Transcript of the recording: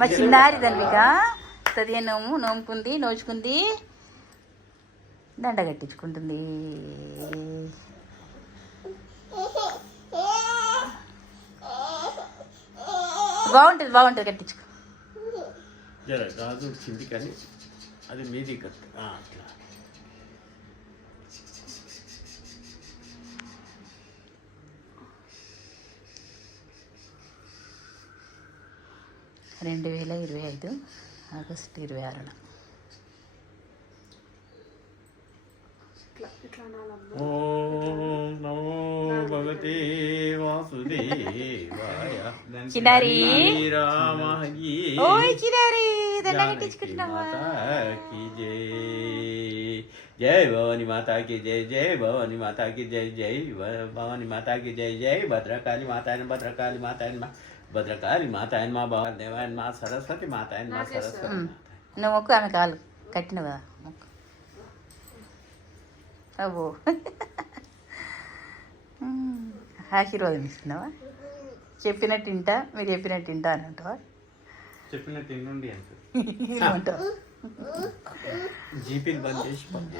మా చిన్నారి ధన్విక తదియ నోముకుంది నోచుకుంది దండ కట్టించుకుంటుంది. బాగుంటుంది బాగుంటుంది కట్టించుకో. రాజు వచ్చింది కానీ అది మీది కదా అట్లా. ఆగస్టు 26 ఓం నమో భగవతే వాసుదేవాయ. చిన్నారి రామయ్యే ఓయ్ చిన్నారి దండ కట్టించుకుంటున్నావా? జై భవాని మాతా की जय जय भवानी माता की जय जय भवानी माता की जय जय भद्रकाली मातायन भद्रकाली मातायन భద్రకాళి మాతాయన్ మా బావ దేవాయన్ మా సరస్వతి మాతాయన్ మా సరస్వతి. నువ్వు మొక్కు ఆమె కాలు కట్టినవు కదా మొక్కు. అబ్బో ఆశీర్వాదం ఇస్తున్నావా? చెప్పినట్టు ఇంటా మీరు చెప్పినట్టు ఇంటా అని అంటావా? చెప్పినట్టు ఇండి అంటావు. జీపీలు బంద్ చేసి పంపి